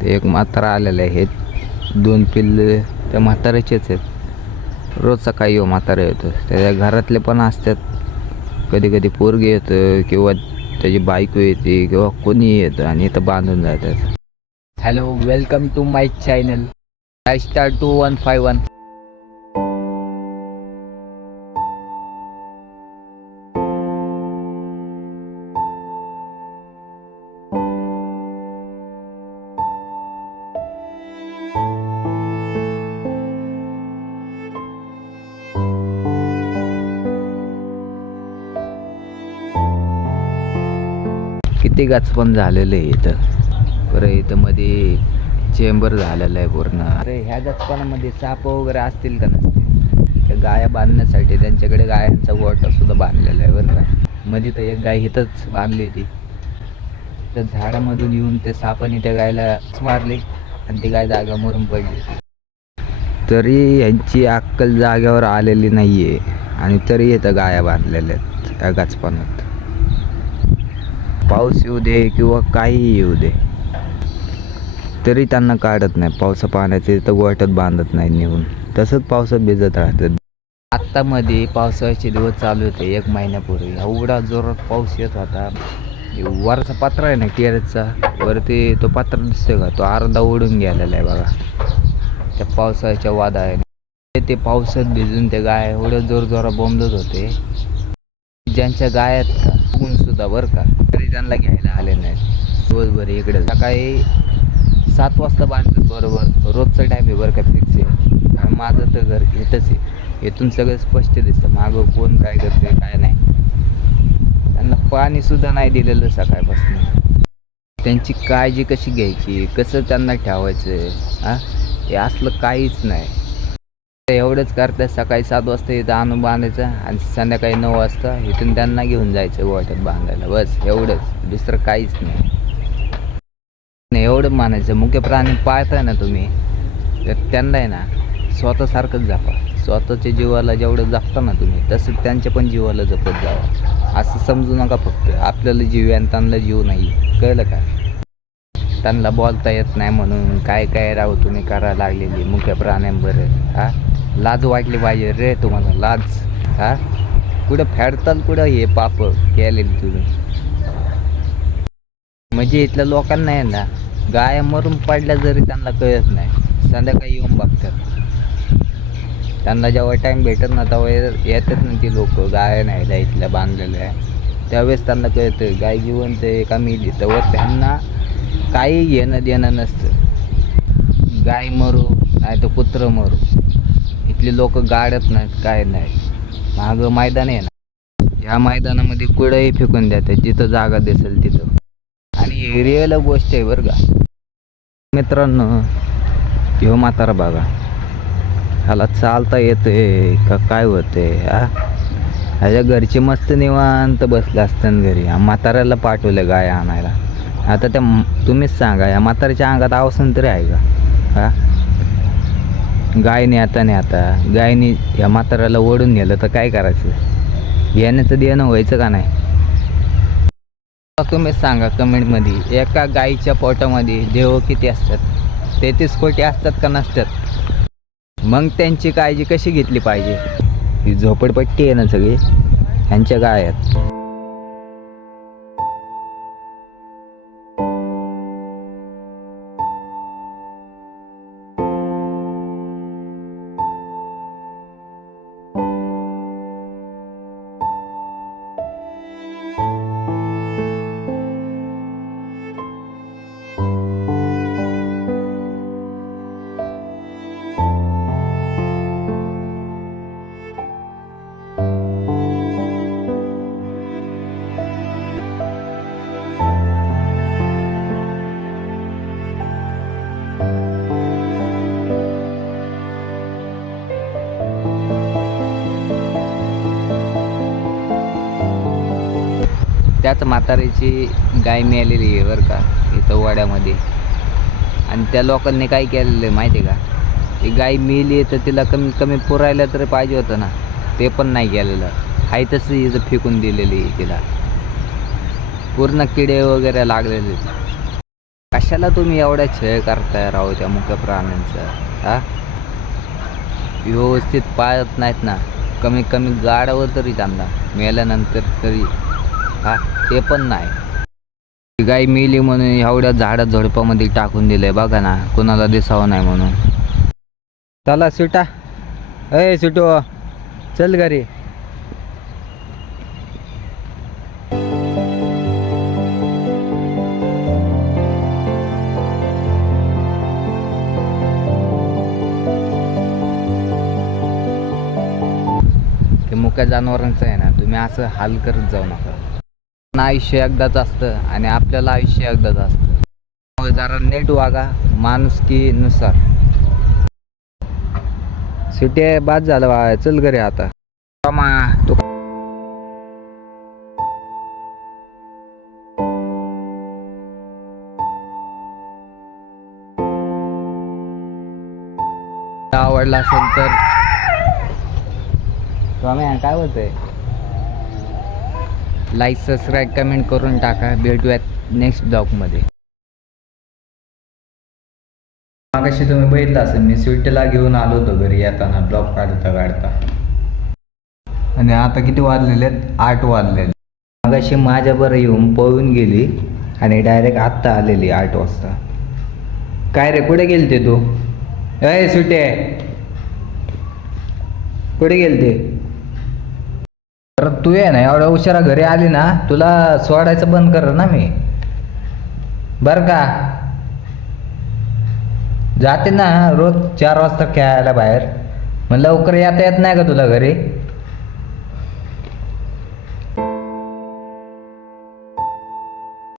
ते एक म्हातारा आलेले आहे. हे दोन पिल्ले त्या म्हाताऱ्याचेच आहेत. रोज सकाळी येऊ म्हातारा येतो. त्याच्या घरातले पण असतात. कधी कधी पोरगे येतं किंवा त्याची बायको येते किंवा कोणी येतं आणि इथं बांधून जातात. Hello welcome to my channel I star two one five one ते पण झालेलं आहे इथं बरं इथं मध्ये चेंबर झालेलं आहे पूर्ण. अरे ह्या गचपानामध्ये साप वगैरे असतील का नसतील? त्या गाया बांधण्यासाठी त्यांच्याकडे गायांचा गोठा सुद्धा बांधलेला आहे बरं का. मध्ये तर एक गाय इथंच बांधली होती. त्या झाडामधून येऊन ते सापाने त्या गायला मारली आणि ती गाय जागा मरून पडली. तरी यांची अक्कल जाग्यावर आलेली नाही आहे आणि तरी इथं गाया बांधलेल्या आहेत त्या गाचपानात पाऊस येऊ दे किंवा काहीही येऊ दे तरी त्यांना काढत नाही. पावसा पाण्याचे तर गोठ्यात बांधत नाही नेऊन. तसंच पावसात भिजत राहतात. आत्तामध्ये पावसाळ्याचे दिवस चालू होते एक महिन्यापूर्वी. एवढा जोरात पाऊस येत होता. वरचा पत्रा आहे ना टेरेसचा वरती तो पत्रा दिसतोय का? तो अर्धा उडून गेलेला आहे बघा. त्या पावसाळ्याच्या वादळाने ते पावसात भिजून ते गाय एवढं जोर जोरा बोंबलत होते. ज्यांच्या गायात का ऊन सुद्धा बरं का? रिटर्नला त्यांना घ्यायला आले नाहीत. दिवसभर इकडे सकाळी सात वाजता बांधतात बरोबर. रोजचं टाईम आहे बरं का फिक्स आहे. आणि माझं तर घर येतच आहे. येथून सगळं स्पष्ट दिसतं. मागं कोण काय करते काय नाही. त्यांना पाणीसुद्धा नाही दिलेलं सकाळपासून. त्यांची काळजी कशी घ्यायची? कसं त्यांना ठेवायचं? हां? हे असलं काहीच नाही. एवढंच करतात. सकाळी सात वाजता इथं आणून बांधायचं आणि संध्याकाळी नऊ वाजता इथून त्यांना घेऊन जायचं गोठ्यात बांधायला. बस एवढंच. दुसरं काहीच नाही. नाही एवढं मानायचं. मुख्य प्राणी पाळताय ना तुम्ही तर त्यांना आहे ना स्वतःसारखंच जपा. स्वतःच्या जीवाला जेवढं जपता ना तुम्ही तसं त्यांच्या पण जीवाला जपत जावा. असं समजू नका फक्त. आपल्याला जीव आहे आणि त्यांना जीव नाही. कळलं का? त्यांना बोलता येत नाही म्हणून. काय काय राहू तुम्ही करायला लागलेली मुख्य प्राण्यांबरोबर? हा? लाज वाटली पाहिजे रे तुम्हाला लाज. हा? कुठं फेडताल कुठं हे पाप केलेली तुम्ही म्हणजे इथल्या लोकांना आहे ना गाय मरून पडल्या जरी त्यांना कळत नाही. संध्याकाळी येऊन बघतात. त्यांना जेव्हा टाईम भेटत ना तेव्हा येतात ना ती लोक गाय नाही इथल्या बांधलेल्या. त्यावेळेस त्यांना कळतं गाय जिवंत आहे का मेली तेव्हा त्यांना काही घेणं देणं नसतं. गाय मरू नाही तर कुत्रं मरू. इथली लोक गाडत नाहीत काय नाही. मागं मैदान आहे ना. ह्या मैदानामध्ये कुठंही फेकून देतात जिथं जागा दिसेल तिथं. आणि रिअल गोष्ट आहे बरं का. मित्रांनो ह्यो म्हातारा बघा ह्याला चालता येते का काय होते हा? ह्याच्या घरचे मस्त निवांत बसले असतात घरी. म्हाताऱ्याला पाठवलं गाय आणायला. आता त्या तुम्हीच सांगा या म्हाताऱ्याच्या अंगात आवसन तरी आहे का? हा? गाय आता नाही आता गायने या म्हाताऱ्याला ओढून नेलं तर काय करायचं? येण्याचं देणं व्हायचं का नाही? तुम्ही सांगा कमेंटमध्ये एका गायीच्या पोटामध्ये देव किती असतात? तेहतीस कोटी असतात का नसतात? मग त्यांची काळजी कशी घेतली पाहिजे? ही झोपडपट्टी आहे ना सगळी? ह्यांच्या गाय आहेत त्याच म्हातारीची गाय मिळालेली आहे बरं का इथं वाड्यामध्ये. आणि त्या लोकांनी काय केलेलं आहे माहिती आहे का? ती गाय मिळली तर तिला कमी कमी पुरायला तर पाहिजे होतं ना. ते पण नाही केलेलं आहे तसं इथं फेकून दिलेली आहे तिला. पूर्ण किडे वगैरे लागलेले कशाला तुम्ही एवढा छळ करताय राहू त्या मुख्य प्राण्यांचा? हा? व्यवस्थित पाळत नाहीत ना. कमी कमी गाडावर तरी त्यांना. मेल्यानंतर तरी हा ते पण नाही. गाय मेली म्हणून एवढ्या झाडा झोडपामध्ये टाकून दिलंय बघा ना कोणाला दिसावं नाही म्हणून. चला सुटा. अय सुटो. चल घरी. ते मुक्या जनावरांचं आहे ना तुम्ही असं हाल करत जाऊ नका. आयुष्य एकदाच असतं आणि आपल्याला आयुष्य एकदाच असतं. मग जरा नीट वागा माणुसकीनुसार. सिटी बाद झालं बा चल घरी आता. मामा तू आवडला असेल तर. काय होतंय लाईक सबस्क्राईब कमेंट करून टाका. भेटूयात नेक्स्ट ब्लॉगमध्ये मागाशी तुम्ही बघितलं असेल मी स्वीटला घेऊन आलो होतो घरी येताना. ब्लॉग काढता काढता. आणि आता किती वाजलेले आहेत? आठ वाजलेले. मागाशी माझ्याबरोबर येऊन पळून गेली आणि डायरेक्ट आत्ता आलेली आठ वाजता. काय रे कुठे गेलते तू? अय सुटे कुठे गेलते? तर तू ये ना एवढ्या उशिरा घरी आली ना तुला सोडायचं बंद कर ना मी. बर का? जाते ना रोज चार वाजता खेळायला बाहेर. मग लवकर येता येत नाही का तुला घरी?